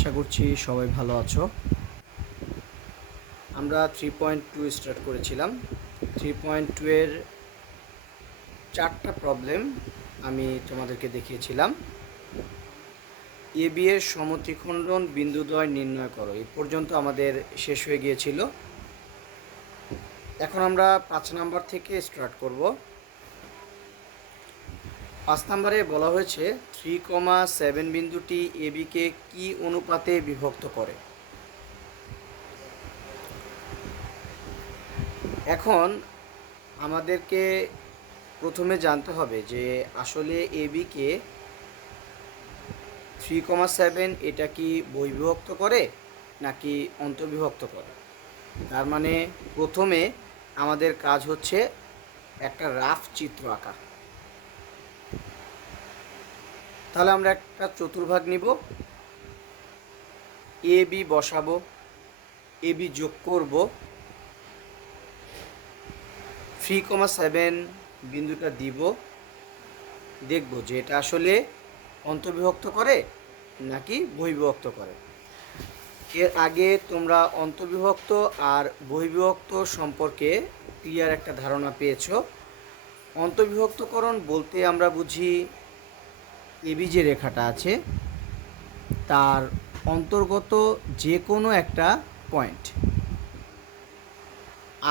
আশা করছি সবাই ভালো আছো। আমরা 3.2 স্টার্ট করেছিলাম। 3.2 এর 4টা প্রবলেম আমি তোমাদেরকে দেখিয়েছিলাম। এ বি এর সমদ্বিখণ্ডন বিন্দুদ্বয় নির্ণয় করো, এই পর্যন্ত আমাদের শেষ হয়ে গিয়েছিল। এখন আমরা 5 নাম্বার থেকে স্টার্ট করব। 5 নাম্বারে বলা হয়েছে 3,7 বিন্দুটি এ বিকে কি অনুপাতে বিভক্ত করে। এখন আমাদেরকে প্রথমে জানতে হবে যে আসলে এ বিকে 3,7 এটা কি বহির্বিভক্ত করে নাকি অন্তর্বিভক্ত করে। তার মানে প্রথমে আমাদের কাজ হচ্ছে একটা রাফ চিত্র আঁকা। তাহলে আমরা একটা চতুর্ভাগ নিব, এ বি বসাবো, এ বি যোগ করব, 3,7 বিন্দুটা দিব, দেখব যে এটা আসলে অন্তর্বিভক্ত করে নাকি বহির্বিভক্ত করে। এর আগে তোমরা অন্তর্বিভক্ত আর বহির্বিভক্ত সম্পর্কে ক্লিয়ার একটা ধারণা পেয়েছো। অন্তর্বিভক্তকরণ বলতে আমরা বুঝি এবি যে রেখাটা আছে তার অন্তর্গত যে কোনো একটা পয়েন্ট,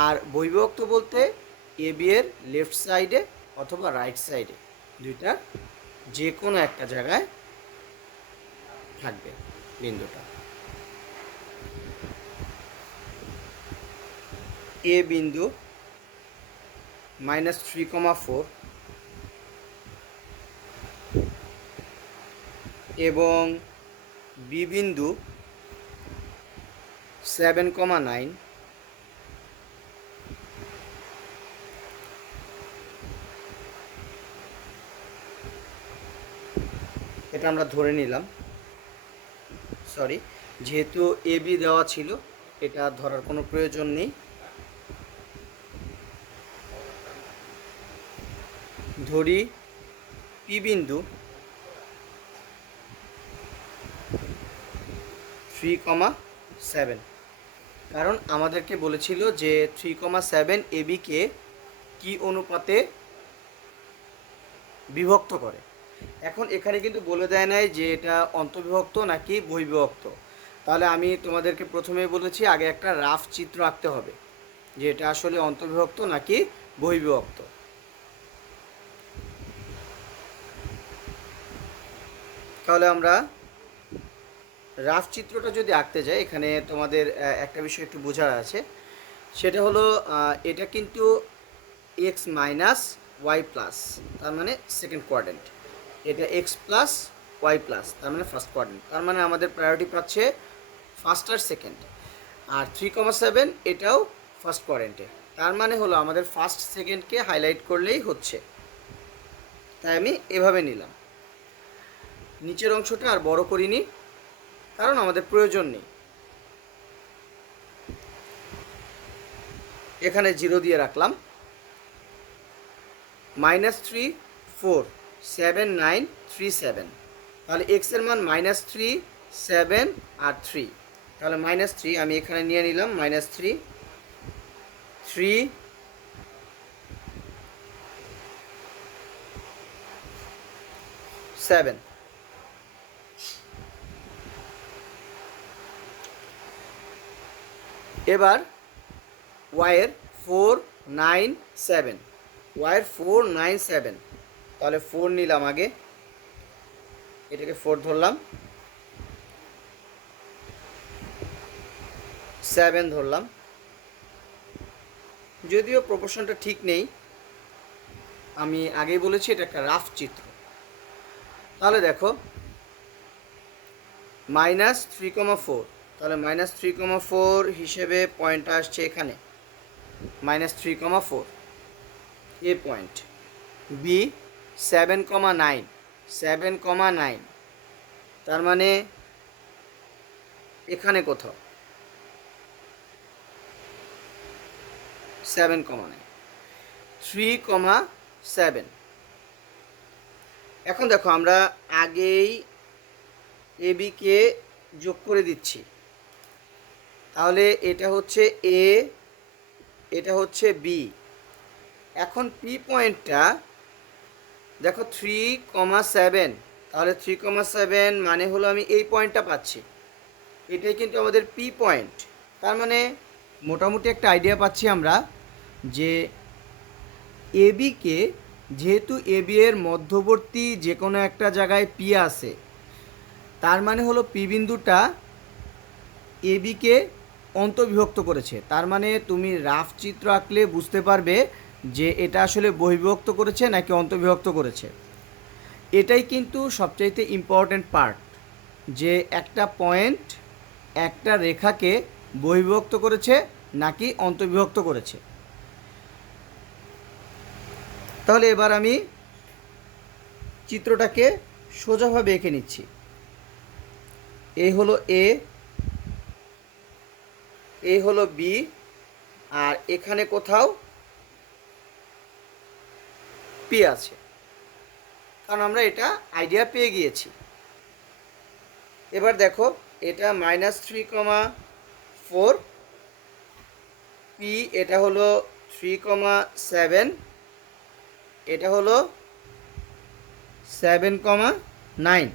আর বহির্বিভক্ত বলতে এবি এর লেফট সাইডে অথবা রাইট সাইডে দুইটা যে কোনো একটা জায়গায় থাকবে বিন্দুটা। এ বিন্দু -3,4 এবং বি বিন্দু 7,9, এটা আমরা ধরে নিলাম। সরি, যেহেতু এ বি দেওয়া ছিল এটা ধরার কোনো প্রয়োজন নেই। ধরি পি বিন্দু 3,7, কারণ আমাদেরকে বলেছিল যে 3,7 এ বিকে কি অনুপাতে বিভক্ত করে। এখন এখানে কিন্তু বলে দেয় নাই যে এটা অন্তর্বিভক্ত নাকি বহির্বিভক্ত। তাহলে আমি তোমাদেরকে প্রথমেই বলেছি আগে একটা রাফ চিত্র আঁকতে হবে যে এটা আসলে অন্তর্বিভক্ত নাকি বহির্বিভক্ত। তাহলে আমরা রাফ চিত্রটা যদি আঁকতে যাই, এখানে তোমাদের একটা বিষয় একটু বোঝার আছে, সেটা হলো এটা কিন্তু এক্স মাইনাস ওয়াই প্লাস, তার মানে সেকেন্ড কোয়াড্রেন্ট। এটা এক্স প্লাস ওয়াই প্লাস, তার মানে ফার্স্ট কোয়াড্রেন্ট। তার মানে আমাদের প্রায়োরিটি পাচ্ছে ফার্স্ট আর সেকেন্ড। আর 3,7 এটাও ফার্স্ট কোয়াড্রেন্টে, তার মানে হলো আমাদের ফার্স্ট সেকেন্ডকে হাইলাইট করলেই হচ্ছে। তাই আমি এভাবে নিলাম। নিচের অংশটা আর বড় করিনি কারণ আমাদের প্রয়োজন নেই। এখানে 0 দিয়ে রাখলাম। -3, 4, 7, 9, 3, 7, তাহলে এক্স এর মান -3, 7 আর 3, তাহলে -3 আমি এখানে নিয়ে নিলাম। -3, 3, 7। এবার ওয়াইয়ের 4, 9, 7, ওয়াইয়ের 4, 9, 7, তাহলে 4 নিলাম আগে, এটাকে 4 ধরলাম, 7 ধরলাম। যদিও প্রপোর্শনটা ঠিক নেই, আমি আগেই বলেছি এটা একটা রাফ চিত্র। তাহলে দেখো -3,4, তাহলে -3,4 হিসেবে পয়েন্টটা আসছে এখানে, -3,4 এ পয়েন্ট। বি 7,9, 7,9, তার মানে এখানে কোথাও 7,9, 3,7। এখন দেখো আমরা আগেই এ বিকে যোগ করে দিচ্ছি। তাহলে এটা হচ্ছে এ, এটা হচ্ছে বি। এখন পি পয়েন্টটা দেখো 3,7, তাহলে 3,7 মানে হলো আমি এই পয়েন্টটা পাচ্ছি, এটাই কিন্তু আমাদের পি পয়েন্ট। তার মানে মোটামুটি একটা আইডিয়া পাচ্ছি আমরা যে এবিকে, যেহেতু এবি এর মধ্যবর্তী যে কোনো একটা জায়গায় পি আছে, তার মানে হলো পি বিন্দুটা এবিকে অন্তর্বিভক্ত করেছে। তার মানে তুমি রাফ চিত্র আঁকলে বুঝতে পারবে যে এটা আসলে বহির্বিভক্ত করেছে নাকি অন্তর্বিভক্ত করেছে। এটাই কিন্তু সবচাইতে ইম্পর্ট্যান্ট পার্ট, যে একটা পয়েন্ট একটা রেখাকে বহির্বিভক্ত করেছে নাকি অন্তর্বিভক্ত করেছে। তাহলে এবার আমি চিত্রটাকে সোজাভাবে এঁকে নিচ্ছি। এই হলো এ, এই হলো বি, আর এখানে কোথাও পি আছে, কারণ আমরা এটা আইডিয়া পেয়ে গিয়েছি। এবার দেখো এটা -3,4, পি এটা হলো 3,7, এটা হলো 7,9।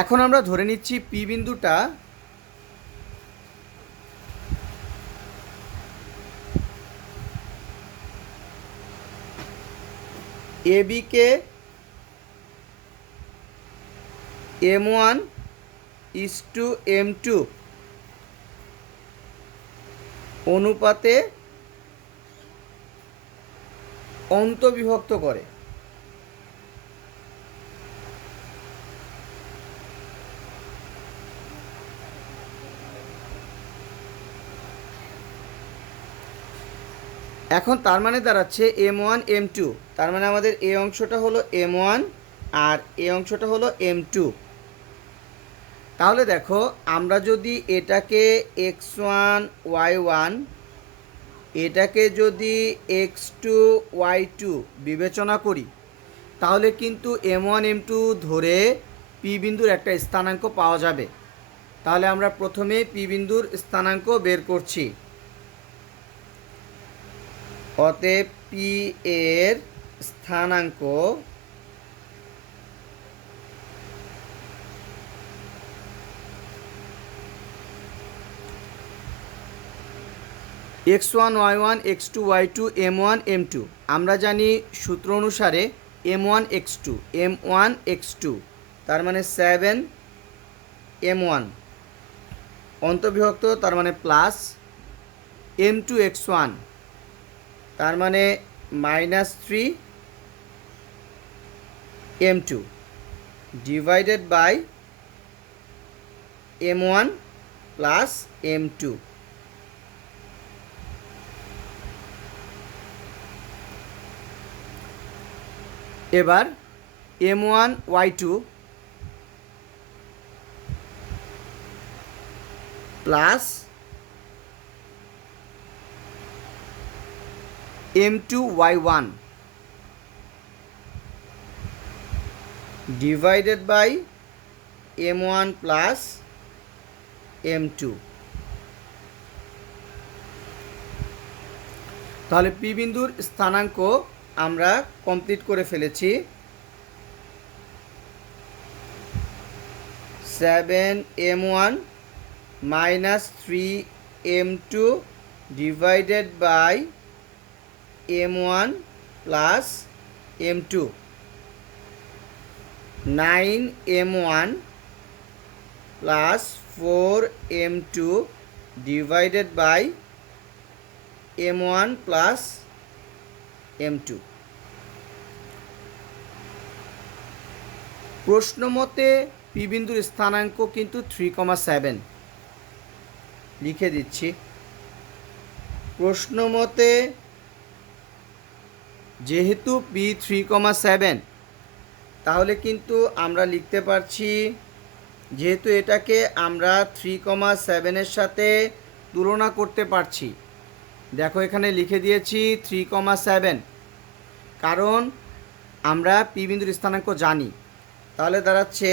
এখন আমরা ধরে নিচ্ছি পি বিন্দুটা এবিকে M1:M2 অনুপাতে অন্তর্বিভক্ত করে। এখন তার মানে দাঁড়াচ্ছে M1:M2, তার মানে আমাদের এই অংশটা হলো M1 আর এই অংশটা হলো M2। তাহলে দেখো আমরা যদি এটাকে x1 y1, এটাকে যদি x2 y2 বিবেচনা করি, তাহলে কিন্তু M1 M2 ধরে পি বিন্দুর একটা স্থানাঙ্ক পাওয়া যাবে। তাহলে আমরা প্রথমে পি বিন্দুর স্থানাঙ্ক বের করছি। অতএব পি এর স্থানাঙ্ক x1 y1 x2 y2 m1 m2। আমরা জানি সূত্র অনুসারে m1 x2 m1 x2, তার মানে 7 m1 অন্তর্বিভক্ত, তার মানে প্লাস m2 x1, তার মানে -3 m2 divided by m1 plus m2। এবার m1 y2 plus m2 y1 divided by m1 plus m2। তাহলে পি বিন্দুর স্থানাঙ্ক আমরা কমপ্লিট করে ফেলেছি। 7m1 -3m2 divided by m1 plus m2, 9m1 plus 4m2 divided by m1 plus m2। প্রশ্ন মতে P বিন্দুর স্থানাঙ্ক কিন্তু 3,7, লিখে দিচ্ছি। প্রশ্ন মতে যেহেতু পি 3,7, তাহলে কিন্তু আমরা লিখতে পারছি, যেহেতু এটাকে আমরা 3,7 সাথে তুলনা করতে পারছি, দেখো এখানে লিখে দিয়েছি 3,7, কারণ আমরা পি বিন্দুর স্থানাঙ্ক জানি, তাহলে দাঁড়াচ্ছে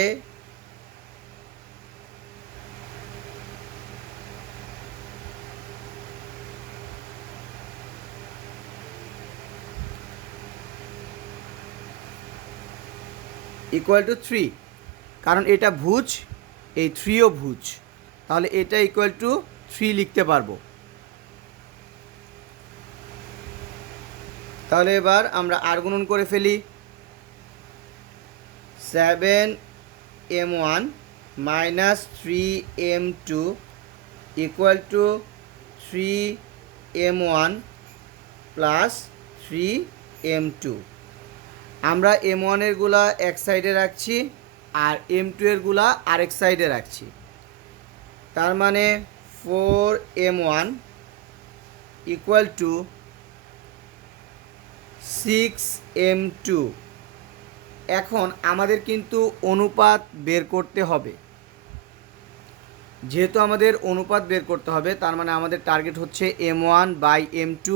ইকুয়াল টু 3, কারণ এটা ভুজ, এই 3ও ভুজ, তাহলে এটা ইকুয়াল টু 3 লিখতে পারবো। তাহলে এবার আমরা আর গুণন করে ফেলি। 7m1 minus 3m2 equal to 3m1 plus 3m2। আমরা m1 এরগুলা এক সাইডে রাখছি আর m2 এরগুলা আরেক সাইডে রাখছি, তার মানে 4m1 ইকুয়াল টু 6m2। এখন আমাদের কিন্তু অনুপাত বের করতে হবে, যেহেতু আমাদের অনুপাত বের করতে হবে তার মানে আমাদের টার্গেট হচ্ছে m1/m2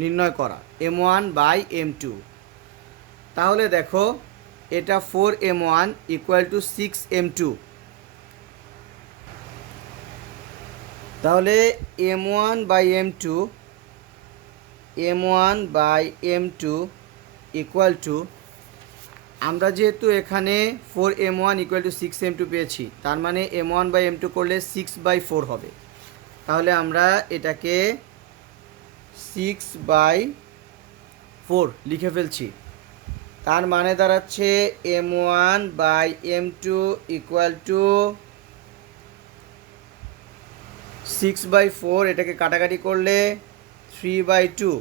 নির্ণয় করা, m1/m2। তাহলে দেখো এটা 4m1 ইকুয়াল টু 6m2, তাহলে m1/m2 ইকুয়াল টু, আমরা যেহেতু এখানে 4m1 ইকুয়াল টু 6m2 পেয়েছি, তার মানে m1/m2 করলে 6/4 হবে। তাহলে আমরা এটাকে 6/4 লিখে ফেলছি, তার মানে দাঁড়াচ্ছে m1/m2 ইকুয়াল টু 6/4, এটাকে কাটাকাটি করলে 3/2,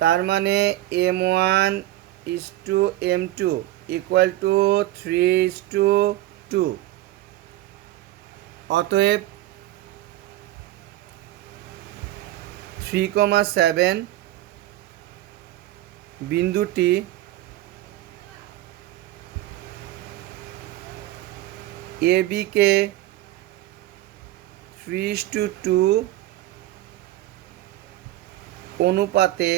তার মানে m1:m2 ইকুয়াল টু 3:2। অতএব 3,7 বিন্দুটি AB-কে 3:2 অনুপাতে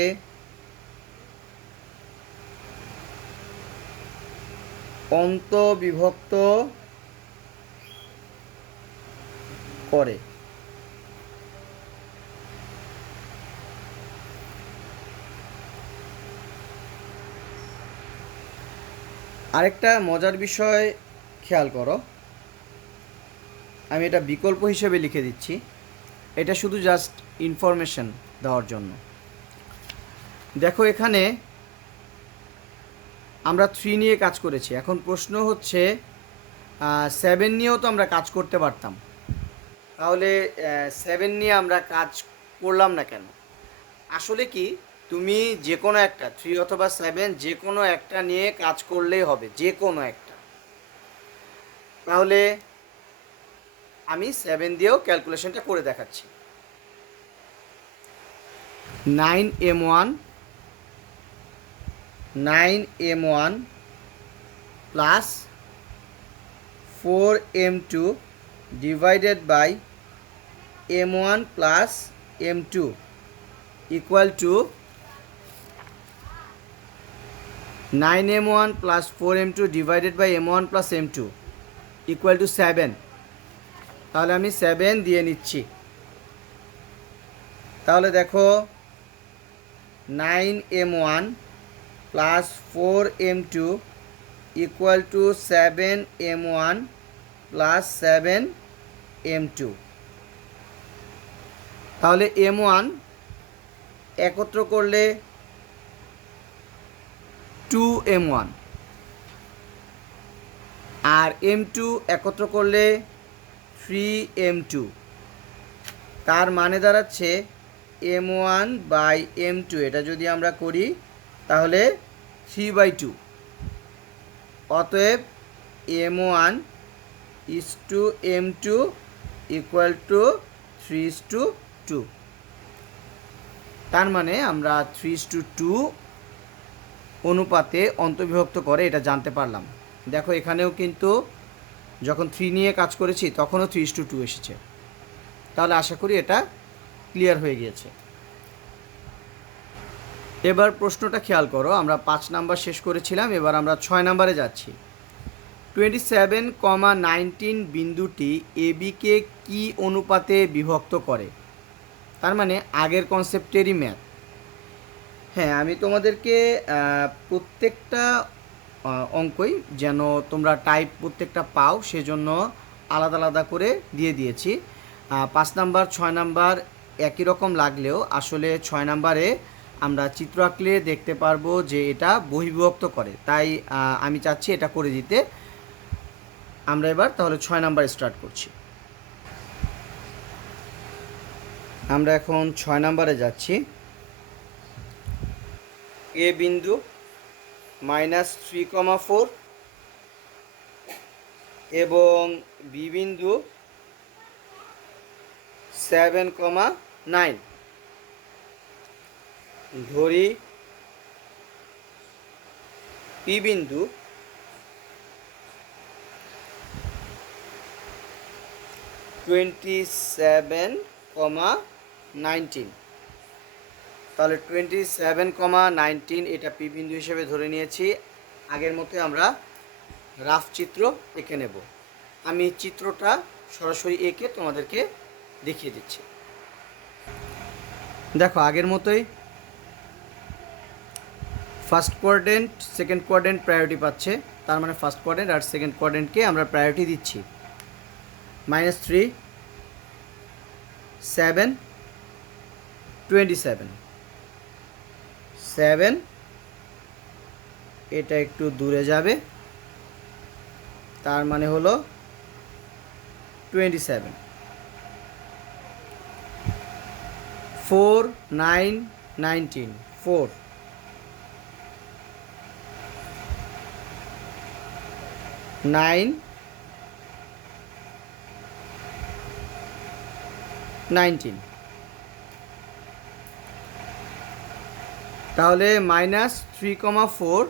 অন্তর্বিভক্ত করে। আরেকটা মজার বিষয় খেয়াল করো, আমি এটা বিকল্প হিসেবে লিখে দিচ্ছি, এটা শুধু জাস্ট ইনফরমেশন দেওয়ার জন্য। দেখো এখানে আমরা 3 নিয়ে কাজ করেছি, এখন প্রশ্ন হচ্ছে 7 নিয়েও তো আমরা কাজ করতে পারতাম, তাহলে 7 নিয়ে আমরা কাজ করলাম না কেন? আসলে কি, তুমি যে কোনো একটা 3 অথবা 7 যে কোনো একটা নিয়ে কাজ করলেই হবে, যে কোনো একটা। তাহলে আমি 7 দিয়েও ক্যালকুলেশনটা করে দেখাচ্ছি। 9m1 plus 4m2 divided by m1 plus m2 equal to 9m1 plus 4m2 divided by m1 plus m2 equal to 7। তাহলে আমি 7 দিয়ে নিচ্ছি। তাহলে দেখো 9m1 plus 4m2 equal to 7m1 plus 7m2। তাহলে m1 একত্র করলে 2m1 আর m2 একত্র করলে 3m2, তার মানে দাঁড়াচ্ছে m1/m2, এটা যদি আমরা করি তাহলে 3/2। অতএব m1:m2 ইকুয়াল টু 3:2। তার মানে আমরা 3:2 অনুপাতে অন্তর্বিভক্ত করে এটা জানতে পারলাম। দেখো এখানেও কিন্তু যখন 3 নিয়ে কাজ করেছি তখনও 3:2 এসেছে। তাহলে আশা করি এটা ক্লিয়ার হয়ে গিয়েছে। এবার প্রশ্নটা খেয়াল করো, আমরা 5 নাম্বার শেষ করেছিলাম, এবার আমরা 6 নাম্বারে যাচ্ছি। 27,19 বিন্দুটি এবিকে কি অনুপাতে বিভক্ত করে? তার মানে আগের কনসেপ্টেরই ম্যাথ। হ্যাঁ, আমি তোমাদেরকে প্রত্যেকটা অঙ্কই যেন তোমরা টাইপ প্রত্যেকটা পাও সেজন্য আলাদা আলাদা করে দিয়ে দিয়েছি। 5 নাম্বার 6 নাম্বার একই রকম লাগলেও আসলে 6 নাম্বারে আমরা চিত্র আঁকলে দেখতে পারবো যে এটা বহির্বিভক্ত করে, তাই আমি চাচ্ছি এটা করে দিতে। আমরা এবার তাহলে 6 নাম্বার স্টার্ট করছি। আমরা এখন 6 নাম্বারে যাচ্ছি। এ বিন্দু -3,4 এবং বি বিন্দু 7,9। ধরি পি বিন্দু 27,19। তাহলে 27,19 এটা পি বিন্দু হিসেবে ধরে নিয়েছি। আগের মতোই আমরা রাফ চিত্র এঁকে নেব। আমি চিত্রটা সরাসরি এঁকে তোমাদেরকে দেখিয়ে দিচ্ছি। দেখো, আগের মতোই first quadrant second quadrant priority পাচ্ছে, তার মানে ফার্স্ট কোয়াড্রেন্ট আর সেকেন্ড কোয়াড্রেন্টকে আমরা প্রায়োরিটি দিচ্ছি। -3, 7, 27, 7 এটা একটু দূরে যাবে, তার মানে হলো 27, 4, 9, 19, 4, 9, 19। তাহলে -3,4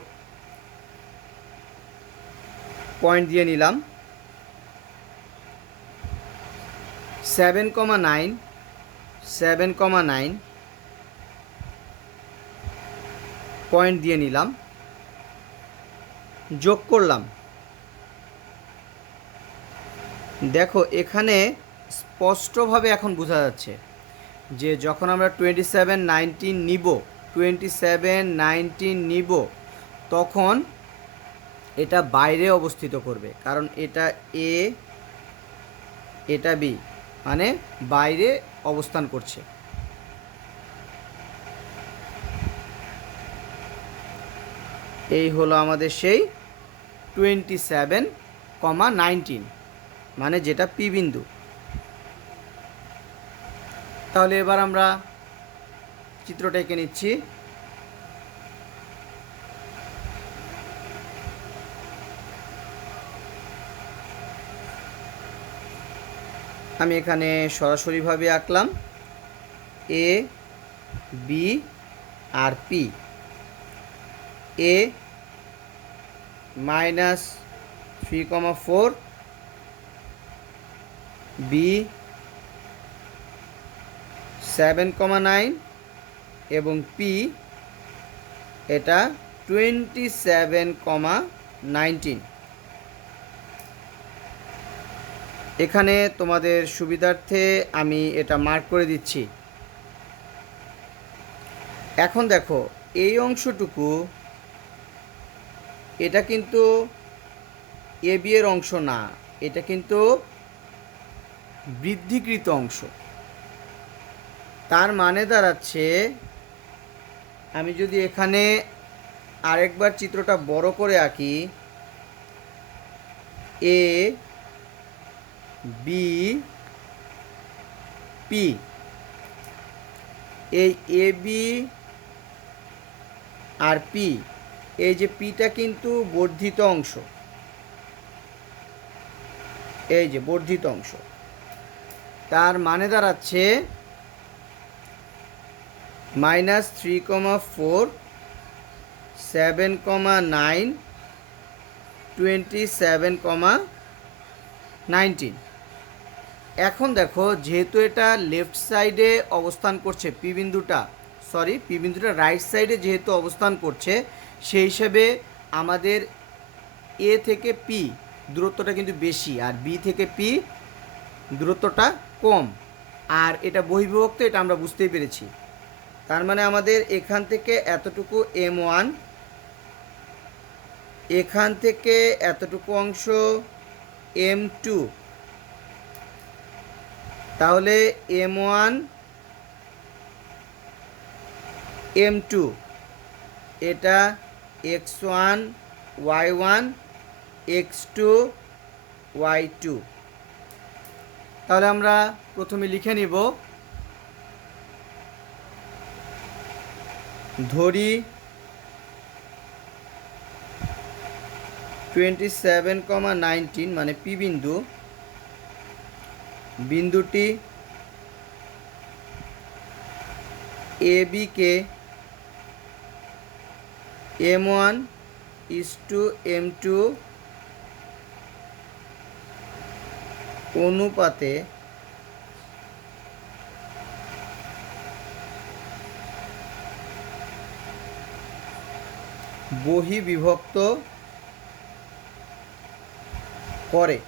পয়েন্ট দিয়ে নিলাম, 7,9, 7,9 পয়েন্ট দিয়ে নিলাম, যোগ করলাম। দেখো, এখানে স্পষ্টভাবে এখন বোঝা যাচ্ছে যে যখন আমরা 27,19 নিব, 27,19 নিব, তখন এটা বাইরে অবস্থিত করবে, কারণ এটা এ এটা বি, মানে বাইরে অবস্থান করছে। এই হলো আমাদের সেই 27,19, মানে যেটা পি বিন্দু। তাহলে এবার আমরা চিত্রটা এঁকে নিচ্ছি। আমি এখানে সরাসরিভাবে আঁকলাম A B R P. A -3,4, B 7,9 এবং পি এটা 27,19। এখানে তোমাদের সুবিধার্থে আমি এটা মার্ক করে দিচ্ছি। এখন দেখো, এই অংশটুকু এটা কিন্তু এ বি এর অংশ না, এটা কিন্তু বৃদ্ধিকৃত অংশ। তার মানে দাঁড়াচ্ছে, আমি যদি এখানে আরেকবার চিত্রটা বড় করে আঁকি, এ বি পি, এই এ বি আর পি, এই যে পিটা কিন্তু বর্ধিত অংশ, এই যে বর্ধিত অংশ। তার মানে দাঁড়াচ্ছে -3,4, 7,9, 27,19। এখন দেখো, যেহেতু এটা লেফট সাইডে অবস্থান করছে পি বিন্দুটা, পি বিন্দুটা রাইট সাইডে যেহেতু অবস্থান করছে সেই হিসাবে আমাদের এ থেকে পি দূরত্বটা কিন্তু বেশি, আর বি থেকে পি দূরত্বটা কম। আর এটা বহির্বিভক্ত, এটা আমরা বুঝতেই পেরেছি। তার মানে আমাদের এখান থেকে এতটুকু M1, এখান থেকে এতটুকু অংশ M2, তাহলে M1 M2 এটা x1 y1 x2 y2। তাহলে আমরা প্রথমে লিখে নিব, ধরি 27,19 মানে পি বিন্দু, বিন্দুটি A B K M1 M2 অনুপাতে বহির্বিভক্ত করে।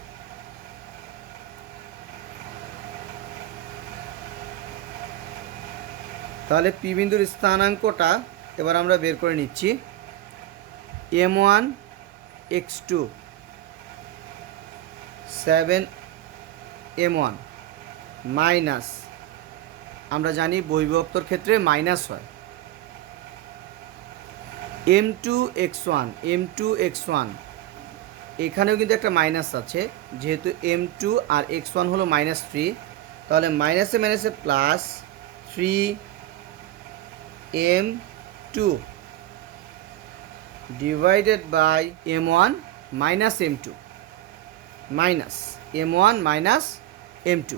তাহলে পি বিন্দুর স্থানাঙ্কটা এবার আমরা বের করে নিচ্ছি। M1 x2 7 M1 মাইনাস, আমরা জানি বহির্বিভক্তর ক্ষেত্রে মাইনাস হয়, M2 x1 এখানেও কিন্তু একটা মাইনাস আছে, যেহেতু M2 আর x1 হলো -3, তাহলে মাইনাসে মাইনাসে plus 3M2 divided by M1 minus M2 minus M1 minus M2।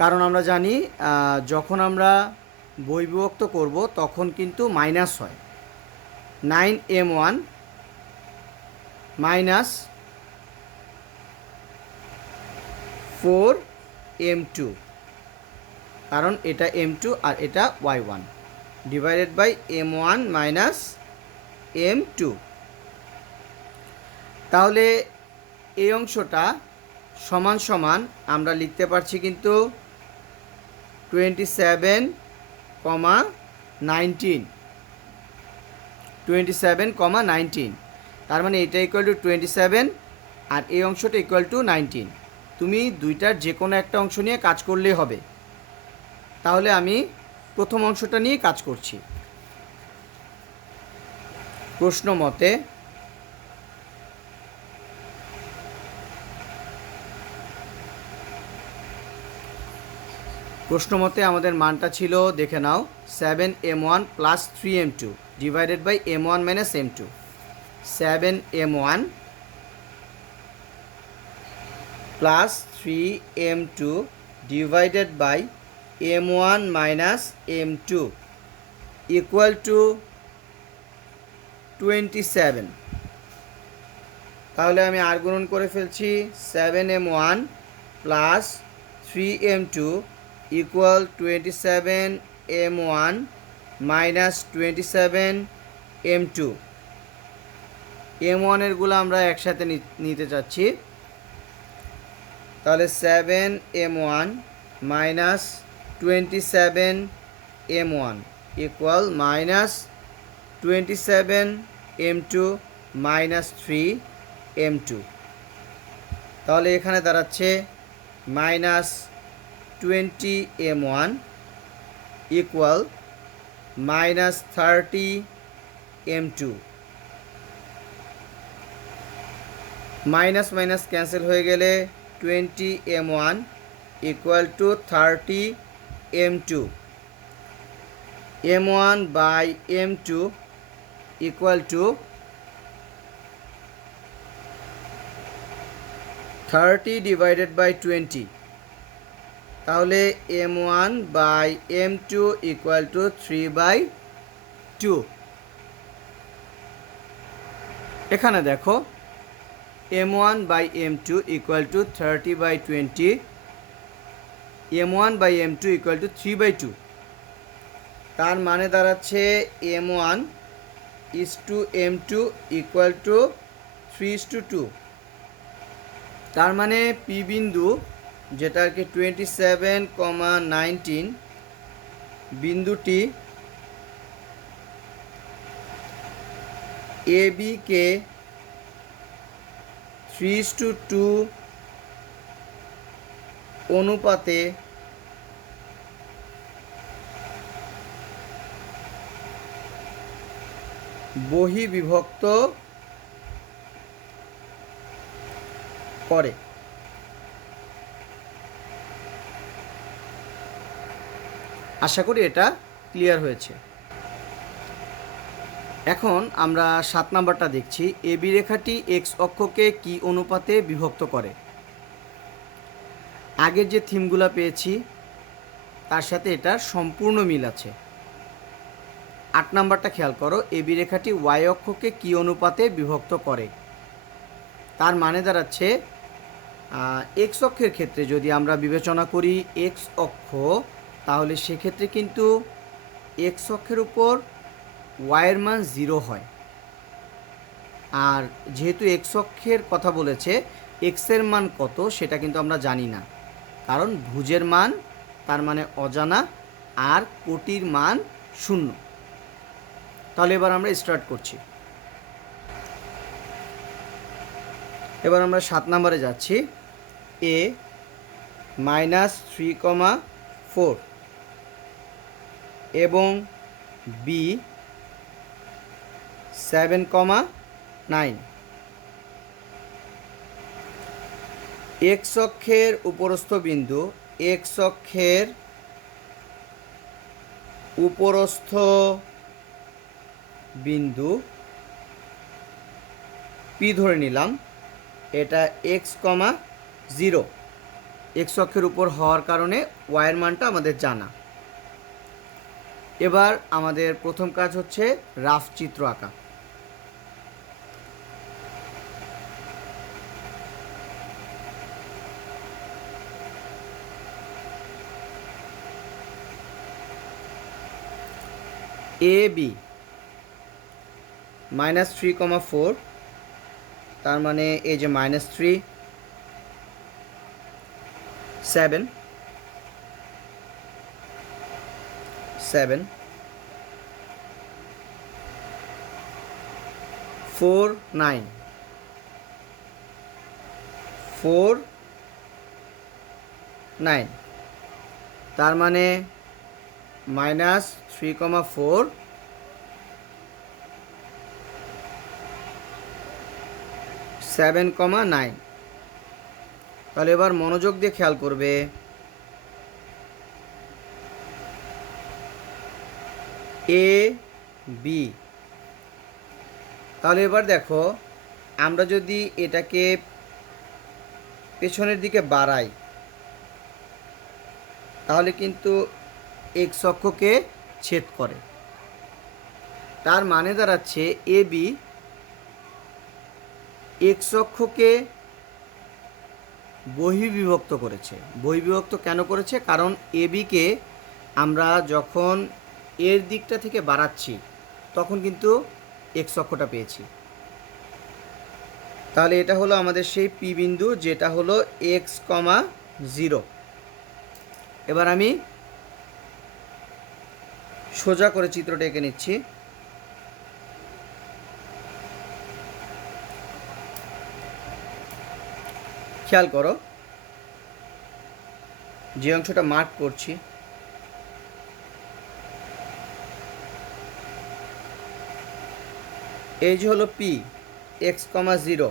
কারণ আমরা জানি যখন আমরা বহির্বিভক্ত করব তখন কিন্তু মাইনাস হয়। 9M1 মাইনাস 4M2, কারণ এটা M2 আর এটা y1 divided by M1 minus M2। তাহলে এই অংশটা সমান সমান আমরা লিখতে পারছি কিন্তু 27,19, তার মানে এটা ইকুয়াল টু 27 আর এই অংশটা ইকুয়াল টু 19। তুমি দুইটার যে কোনো একটা অংশ নিয়ে কাজ করলেই হবে। তাহলে আমি প্রথম অংশটা নিয়ে কাজ করছি। প্রশ্ন মতে আমাদের মানটা ছিল, দেখে নাও, 7M1 plus 3M2 divided by M1 minus M2। 7M1 plus 3M2 divided by M1 minus M2 equal to 27। তাহলে আমি আর গুণন করে ফেলছি, 7M1 plus 3M2 equal 27M1 minus 27M2। M1 এরগুলো আমরা একসাথে নিতে চাচ্ছি। তাহলে 7M1 minus 27M1 equal minus 27M2 minus 3M2। তাহলে এখানে দাঁড়াচ্ছে minus 20M1 equal minus 30M2। Minus minus cancel হয়ে গেলে 20M1 equal to 30M2। M1 by M2 equal to 30 divided by 20। তাহলে M1 by M2 equal to 3/2। এখানে দেখো M1 by M2 equal to 30/20, M1 by M2 equal to 3/2। তার মানে দাঁড়াচ্ছে M1 is two M2 equal two 3:2। তার মানে P বিন্দু যেটা আর কি 27,19 বিন্দুটি এ বিকে 3:2 অনুপাতে বহির্বিভক্ত করে। আশা করি এটা ক্লিয়ার হয়েছে। এখন আমরা 7 নাম্বারটা দেখছি। এবি রেখাটি এক্স অক্ষকে কি অনুপাতে বিভক্ত করে? আগের যে থিমগুলো পেয়েছি তার সাথে এটার সম্পূর্ণ মিল আছে। 8 নাম্বারটা খেয়াল করো, এবি রেখাটি ওয়াই অক্ষকে কি অনুপাতে বিভক্ত করে? তার মানে দাঁড়াচ্ছে এক্স অক্ষের ক্ষেত্রে যদি আমরা বিবেচনা করি এক্স অক্ষ, তাহলে সেক্ষেত্রে কিন্তু এক্স অক্ষের উপর ওয়াইয়ের মান 0 হয়। আর যেহেতু এক্স অক্ষের কথা বলেছে, এক্সের মান কত সেটা কিন্তু আমরা জানি না, কারণ ভুজের মান তার মানে অজানা আর কোটির মান 0। তাহলে এবার আমরা স্টার্ট করছি। এবার আমরা 7 নম্বরে যাচ্ছি। এ -3,4 এবং বি 7,9 এক্স অক্ষের উপরস্থ বিন্দু, এক্স অক্ষের উপরস্থ বিন্দু পি ধরে নিলাম, এটা x,0 এক্স অক্ষের উপর হওয়ার কারণে ওয়াইয়ের মানটা আমাদের জানা। এবার আমাদের প্রথম কাজ হচ্ছে রাফ চিত্র আঁকা। এ বি -3,4, তার মানে এই যে -3 7 4 9 4 9, তার মানে -3,4 7,9। তাহলে এবার মনোযোগ দিয়ে খেয়াল করবে। এ বি, তাহলে এবার দেখো আমরা যদি এটাকে পেছনের দিকে বাড়াই তাহলে কিন্তু এক্স অক্ষকে ছেদ করে। তার মানে দাঁড়াচ্ছে এ বি এক্স অক্ষকে বহির্বিভক্ত করেছে। বহির্বিভক্ত কেন করেছে? কারণ এ বিকে আমরা যখন এর দিকটা থেকে বাড়াচ্ছি তখন কিন্তু এক্স অক্ষটা পেয়েছি। তাহলে এটা হলো আমাদের সেই পি বিন্দু, যেটা হলো x,0। এবার আমি সোজা করে চিত্রটা এঁকে নিচ্ছি। খেয়াল করো, যে অংশটা মার্ক করছি এই যে হলো পি x,0,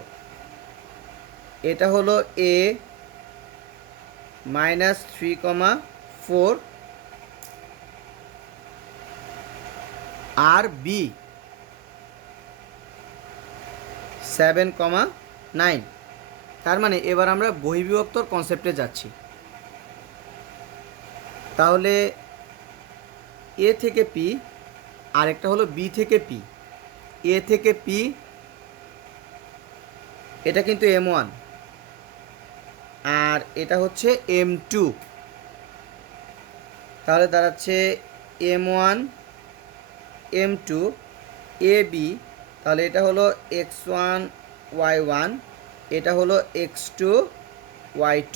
এটা হলো এ -3,4 আর বি 7,9। তার মানে এবার আমরা বহির্বিভক্তর কনসেপ্টে যাচ্ছি। তাহলে এ থেকে পি, আর একটা হলো বি থেকে পি। এ থেকে পি এটা কিন্তু M1 আর এটা হচ্ছে M2। তাহলে দাঁড়াচ্ছে M1 M2 AB, তাহলে এটা হলো x1 y1, এটা হলো x2 y2।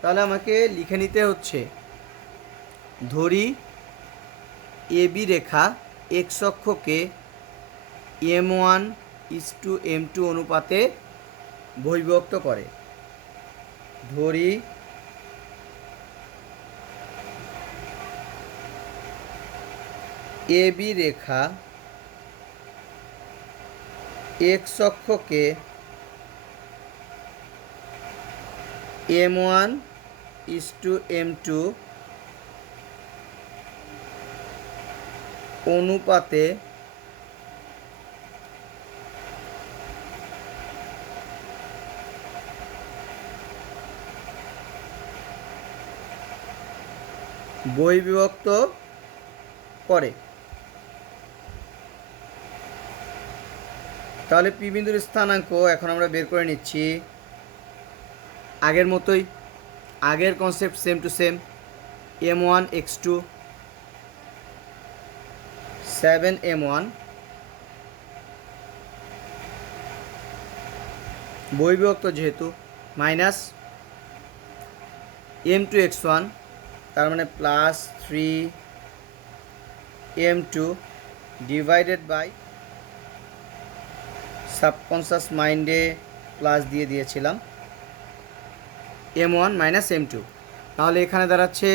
তাহলে আমাকে লিখে নিতে হচ্ছে, ধরি এবি রেখা এক্স অক্ষকে M1:M2 অনুপাতে বহির্বিভক্ত করে। ধরি এবি রেখা এক্স অক্ষকে M1:M2 অনুপাতে বহির্বিভক্ত করে। তাহলে পি বিন্দুর স্থানাঙ্ক এখন আমরা বের করে নিচ্ছি আগের মতোই, আগের concept same to same. M1 x2 7M1 বহির্বিভক্ত যেহেতু, মাইনাস M2 x1, তার মানে plus 3M2 divided by, subconscious মাইন্ডে প্লাস দিয়ে দিয়েছিলাম, M1 মাইনাস M2। তাহলে এখানে দাঁড়াচ্ছে,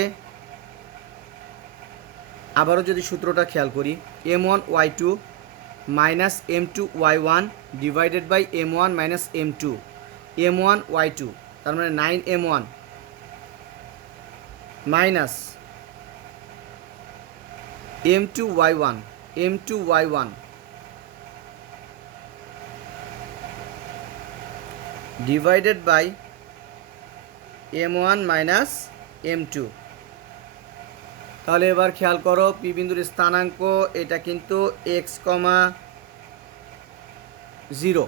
আবারও যদি সূত্রটা খেয়াল করি, M1 y2 minus M2 y1 divided by M1 minus M2, M1 y2, তার মানে 9M1 minus M2 y1, M2 y1 divided by M1 minus M2। তাহলে এবার খেয়াল করো, পি বিন্দুর স্থানাঙ্ক এটা কিন্তু x, 0।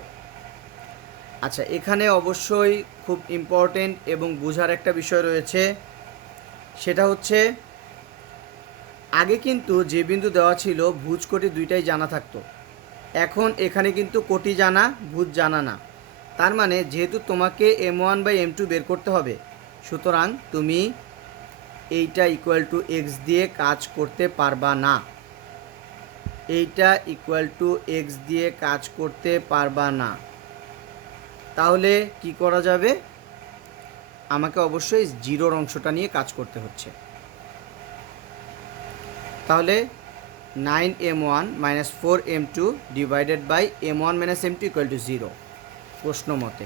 আচ্ছা, এখানে অবশ্যই খুব ইম্পর্টেন্ট এবং বোঝার একটা বিষয় রয়েছে, সেটা হচ্ছে আগে কিন্তু যে বিন্দু দেওয়া ছিল ভুজ কোটি দুইটাই জানা থাকতো, এখন এখানে কিন্তু কোটি জানা, ভুজ জানা না। তার মানে যেহেতু তোমাকে M1/M2 বের করতে হবে, সুতরাং তুমি এইটা ইকুয়াল টু এক্স দিয়ে কাজ করতে পারবা না, এইটা ইকুয়াল টু এক্স দিয়ে কাজ করতে পারবা না। তাহলে কি করা যাবে? আমাকে অবশ্যই জিরোর অংশটা নিয়ে কাজ করতে হচ্ছে। তাহলে 9M1 minus 4M2 divided by M1 minus M2 equal to 0 প্রশ্ন মতে।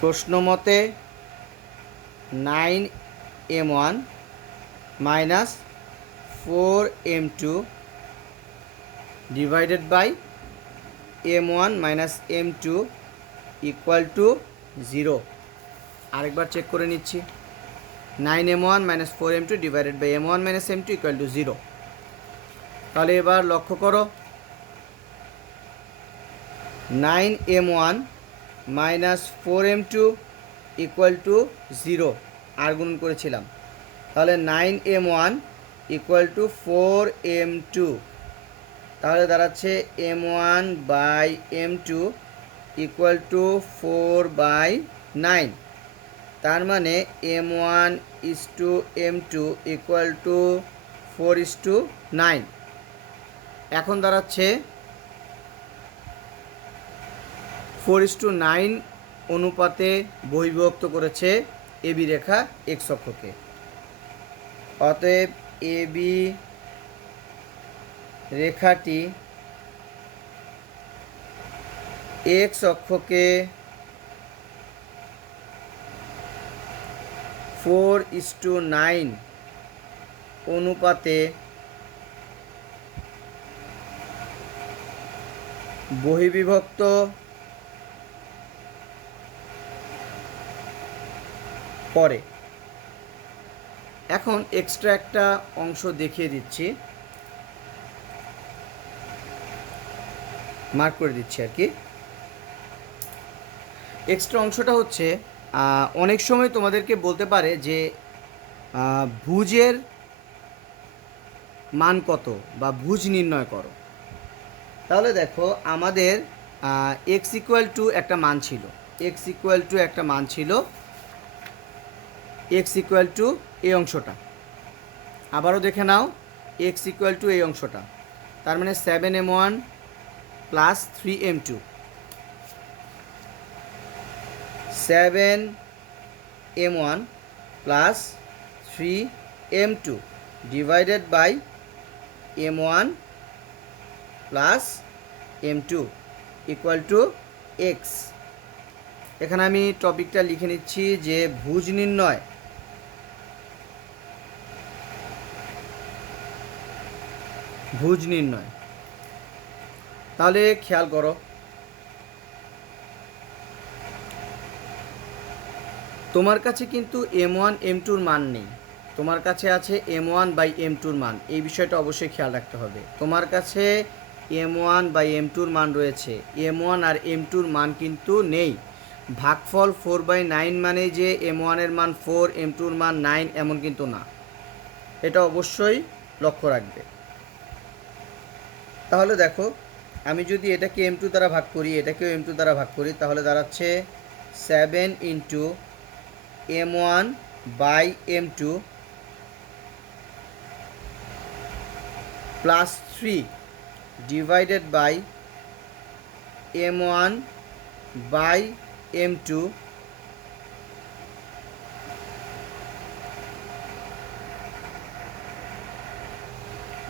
প্রশ্ন মতে 9M1 minus 4M2 divided by M1 minus M2 equal to 0। আরেকবার চেক করে নিচ্ছি, 9M1 minus 4M2 divided by M1 minus M2 equal to 0। তাহলে এবার লক্ষ্য করো, 9M1 minus 4M2 equal to 0 আর গুণন করেছিলাম, তাহলে 9M1 ইকুয়াল টু 4M2, তাহলে দাঁড়াচ্ছে M1 by M2 equal two 4/9, তার মানে M1:M2 ইকুয়াল টু 4:9। এখন দাঁড়াচ্ছে 4:9 অনুপাতে বহির্বিভক্ত করেছে এবি রেখা এক্স অক্ষকে। অতএব এবি রেখাটি এক্স অক্ষকে 4:9 অনুপাতে বহির্বিভক্ত করে। এখন এক্সট্রা একটা অংশ দেখিয়ে দিচ্ছি, মার্ক করে দিচ্ছি আর কি। এক্সট্রা অংশটা হচ্ছে অনেক সময় তোমাদেরকে বলতে পারে যে ভুজের মান কত বা ভুজ নির্ণয় করো। তাহলে দেখো আমাদের এক্স ইকুয়াল টু একটা মান ছিল, এক্স ইকুয়াল টু একটা মান ছিল, এক্স ইকুয়াল টু এই অংশটা। আবারও দেখে নাও, এক্স ইকুয়াল টু এই অংশটা, তার মানে 7m1 plus 3m2, 7m1 plus 3m2 divided by m1 plus m2 equal to x. এখানে আমি টপিকটা লিখে নিচ্ছি যে ভুজ নির্ণয়, ভুজ নির্ণয়। তাহলে খেয়াল করো, তোমার কাছে কিন্তু m1 m2-র মান নেই, তোমার কাছে আছে m1 বাই m2-র মান। এই বিষয়টা অবশ্যই খেয়াল রাখতে হবে। তোমার কাছে m1 বাই m2-র মান রয়েছে, m1 আর m2-র মান কিন্তু নেই। ভাগফল 4/9 মানে যে m1-এর মান 4, m2-র মান 9 এমন কিন্তু না, এটা অবশ্যই লক্ষ্য রাখবে। তাহলে দেখো, আমি যদি এটাকে m2 দ্বারা ভাগ করি, এটাকেও m2 দ্বারা ভাগ করি, তাহলে দাঁড়াচ্ছে 7 into m1 by m2 plus 3 divided by m1 by m2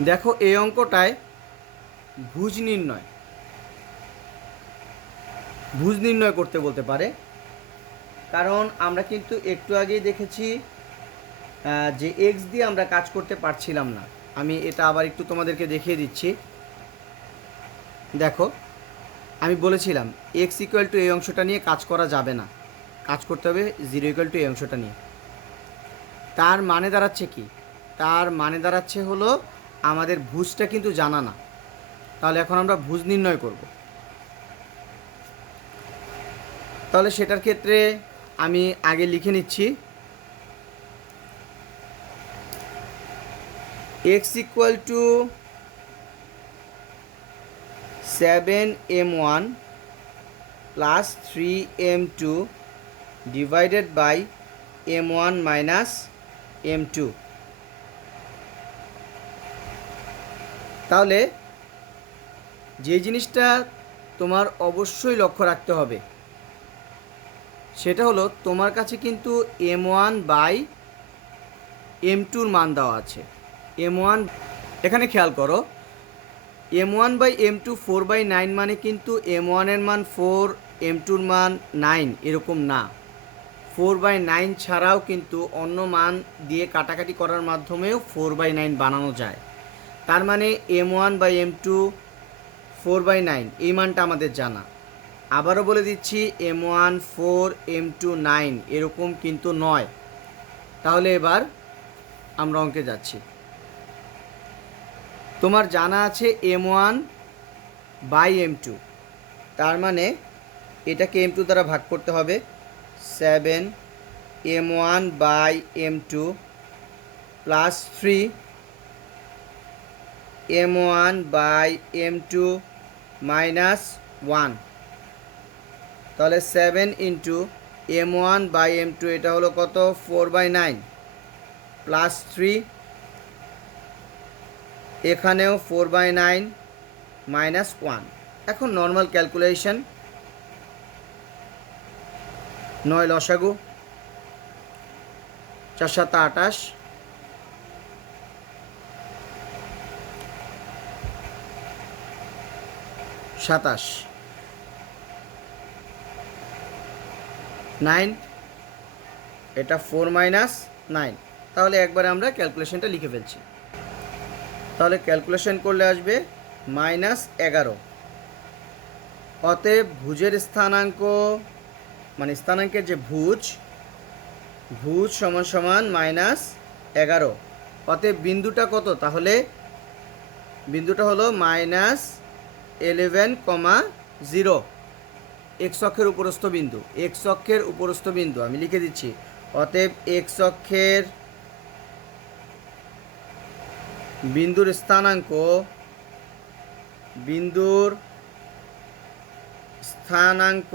দেখো এই অঙ্কটায় ভুজ নির্ণয়, ভুজ নির্ণয় করতে বলতে পারে, কারণ আমরা কিন্তু একটু আগেই দেখেছি যে এক্স দিয়ে আমরা কাজ করতে পারছিলাম না। আমি এটা আবার একটু তোমাদেরকে দেখিয়ে দিচ্ছি। দেখো, আমি বলেছিলাম এক্স ইকুয়াল টু এই অংশটা নিয়ে কাজ করা যাবে না, কাজ করতে হবে 0 ইকুয়াল টু এই অংশটা নিয়ে। তার মানে দাঁড়াচ্ছে কি? তার মানে দাঁড়াচ্ছে হলো আমাদের ভুজটা কিন্তু জানা না। তাহলে এখন আমরা ভুজ নির্ণয় করব। তাহলে সেটার ক্ষেত্রে আমি আগে লিখে নিচ্ছি x equal to 7m1 plus 3m2 divided by m1 minus m2। তাহলে যে জিনিসটা তোমার অবশ্যই লক্ষ্য রাখতে হবে সেটা হলো তোমার কাছে কিন্তু m1 বাই m2-র মান দেওয়া আছে। m1 এখানে খেয়াল করো, m1 বাই m2 4/9 মানে কিন্তু m1-এর মান 4, m2-র মান 9 এরকম না। 4/9 ছাড়াও কিন্তু অন্য মান দিয়ে কাটাকাটি করার মাধ্যমেও 4/9 বানানো যায়। তার মানে m1 বাই m2 4/9 এই মানটা আমাদের জানা। আবারও বলে দিচ্ছি m1 4, m2 9 এরকম কিন্তু নয়। তাহলে এবার আমরা অঙ্কে যাচ্ছি। তোমার জানা আছে m1 বাই m2, তার মানে এটাকে m2 দ্বারা ভাগ করতে হবে। 7 m1 by m2 plus 3 m1 by m2 minus 1। তাহলে 7 ইন্টু m1 বাই m2 এটা হলো কত? 4/9 প্লাস 3, এখানেও 4/9 মাইনাস 1। এখন নর্মাল ক্যালকুলেশন, 9 লসাগু, 4 7 28, 27, 9, এটা 4 মাইনাস 9। তাহলে একবারে আমরা ক্যালকুলেশনটা লিখে ফেলছি। তাহলে ক্যালকুলেশন করলে আসবে -11। অতএব ভুজের স্থানাঙ্ক মানে স্থানাঙ্কের যে ভুজ, ভুজ সমান সমান -11। অতএব বিন্দুটা কত? তাহলে বিন্দুটা হলো -11,0। এক্স অক্ষের উপরস্থ বিন্দু, এক্স অক্ষের উপরস্থ বিন্দু আমি লিখে দিচ্ছি। অতএব এক্স অক্ষের বিন্দুর স্থানাঙ্ক, বিন্দুর স্থানাঙ্ক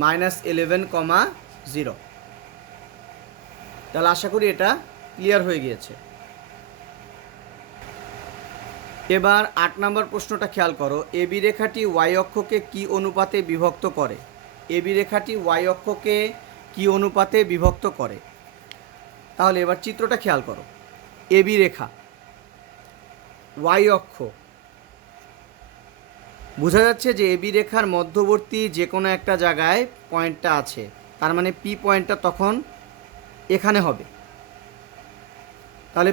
-11,0। তাহলে আশা করি এটা ক্লিয়ার হয়ে গিয়েছে। এবার 8 নম্বর প্রশ্নটা খেয়াল করো। এবি রেখাটি ওয়াই অক্ষকে কি অনুপাতে বিভক্ত করে? এবি রেখাটি ওয়াই অক্ষকে কি অনুপাতে বিভক্ত করে? তাহলে এবার চিত্রটা খেয়াল করো। এবি রেখা, ওয়াই অক্ষ, বোঝা যাচ্ছে যে এবি রেখার মধ্যবর্তী যে কোনো একটা জায়গায় পয়েন্টটা আছে, তার মানে পি পয়েন্টটা তখন এখানে হবে। তাহলে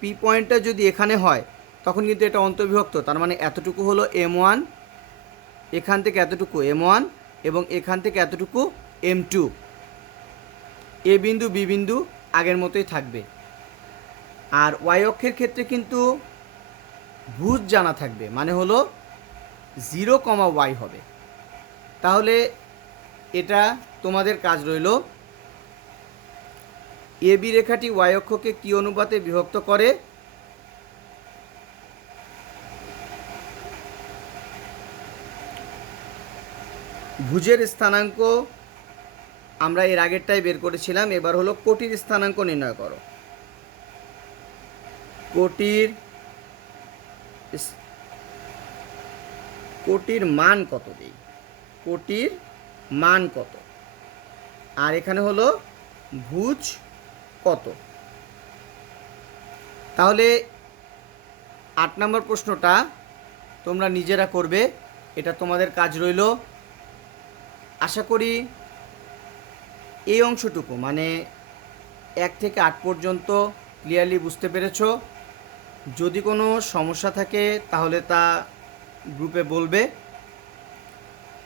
পি পয়েন্টটা যদি এখানে হয় তখন কিন্তু এটা অন্তর্বিভক্ত, তার মানে এতটুকু হলো M1, এখান থেকে এতটুকু M1 এবং এখান থেকে এতটুকু M2। এ বিন্দু বি বিন্দু আগের মতোই থাকবে। আর ওয়াই অক্ষের ক্ষেত্রে কিন্তু ভুজ জানা থাকবে, মানে হলো 0,y হবে। তাহলে এটা তোমাদের কাজ রইল, এবি রেখাটি ওয়াই অক্ষকে কি অনুপাতে বিভক্ত করে? ভুজের স্থানাঙ্ক আমরা এর আগেরটাই বের করেছিলাম, এবার হলো কোটির স্থানাঙ্ক নির্ণয় করো। কোটির মান কত দেই? কোটির মান কত? আর এখানে হলো ভুজ কত? তাহলে 8 নম্বর প্রশ্নটা তোমরা নিজেরা করবে, এটা তোমাদের কাজ রইল। আশা করি এই অংশটুকু মানে 1 থেকে 8 পর্যন্ত ক্লিয়ারলি বুঝতে পেরেছ। যদি কোনো সমস্যা থাকে তাহলে তা গ্রুপে বলবে,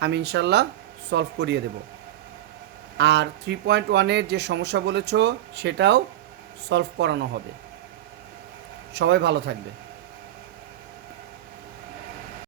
আমি ইনশাল্লাহ সলভ করিয়ে দেব। আর 3.1-এর যে সমস্যা বলেছ সেটাও সলভ করানো হবে। সবাই ভালো থাকবে।